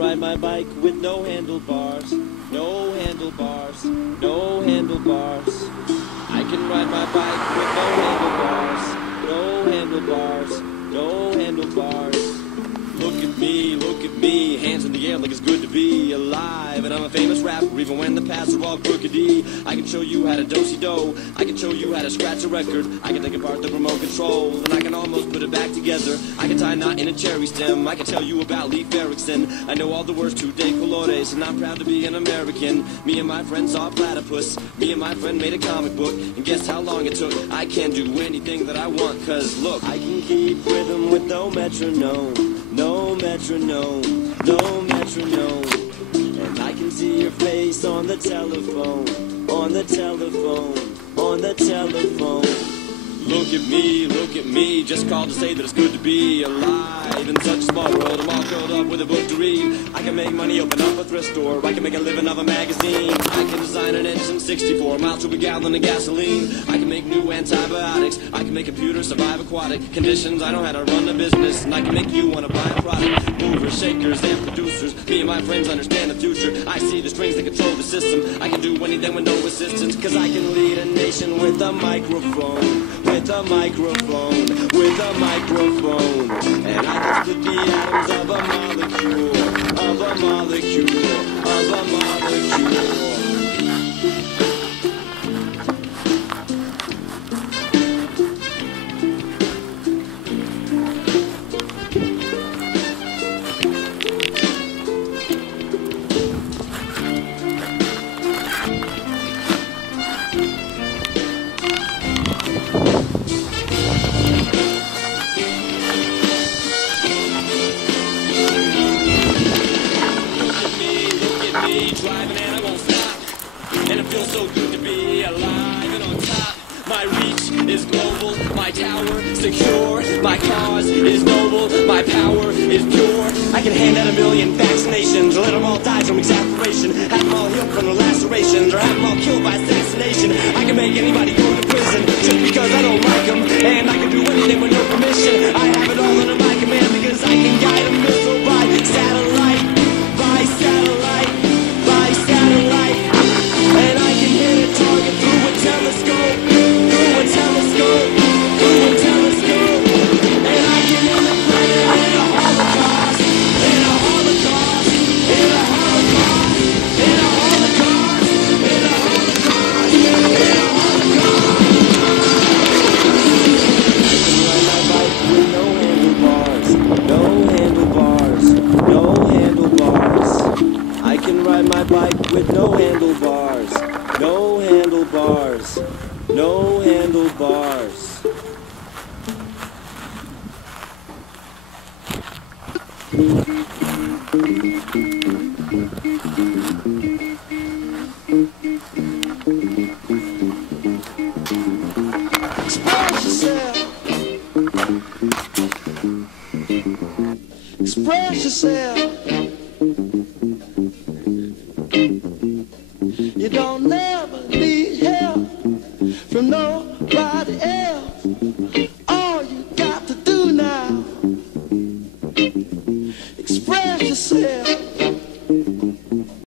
ride my bike with no handlebars, no handlebars, no handlebars. I can ride my bike with no handlebars, no handlebars, no handlebars. Look at me, hands in the air like it's good to be alive. And I'm a famous rapper even when the paths are all crookedy. I can show you how to do-si-do, I can show you how to scratch a record, I can take apart the remote control, and I can almost put it back together. I can tie a knot in a cherry stem, I can tell you about Leif Erikson. I know all the words to De Colores, and I'm proud to be an American. Me and my friend saw a platypus, me and my friend made a comic book, and guess how long it took? I can do anything that I want, cause look, I can keep rhythm with no metronome, no metronome, no metronome. And I can see your face on the telephone, on the telephone, on the telephone. Look at me, just called to say that it's good to be alive in such a small world. I'm all curled up with a book to read. I can make money, open up a thrift store, I can make a living off a magazine. I can design an engine 64 miles to a gallon of gasoline. I can make new antibiotics, I can make computers survive aquatic conditions. I know how to run a business, and I can make you want to buy a product. Movers, shakers, and producers, me and my friends understand the future. I see the strings that control the system. I can do anything with no resistance, cause I can lead a nation with a microphone, with a microphone, with a microphone. And I can split the atoms of a molecule, of a molecule, of a molecule. Driving and I won't stop, and it feels so good to be alive and on top. My reach is global, my tower secure, my cause is noble, my power is pure. I can hand out 1 million vaccinations, or let them all die from exasperation, have them all healed from their lacerations, or have them all killed by assassination. I can make anybody go to prison just because I don't like them, and I can do anything with no permission. I have it all under my command because I can guide a missile by satellite, by satellite, by satellite. And I can hit a target through a telescope, through a telescope, through a telescope. And I can end the planet in a holocaust, in a holocaust, in a holocaust, in a holocaust, in a holocaust, in a holocaust. Ride my bike with no handlebars, no handlebars, no handlebars. I can ride my bike with no handlebars, no handlebars, no handlebars. Express yourself. Express yourself. You don't never need help from nobody else. All you got to do now, express yourself.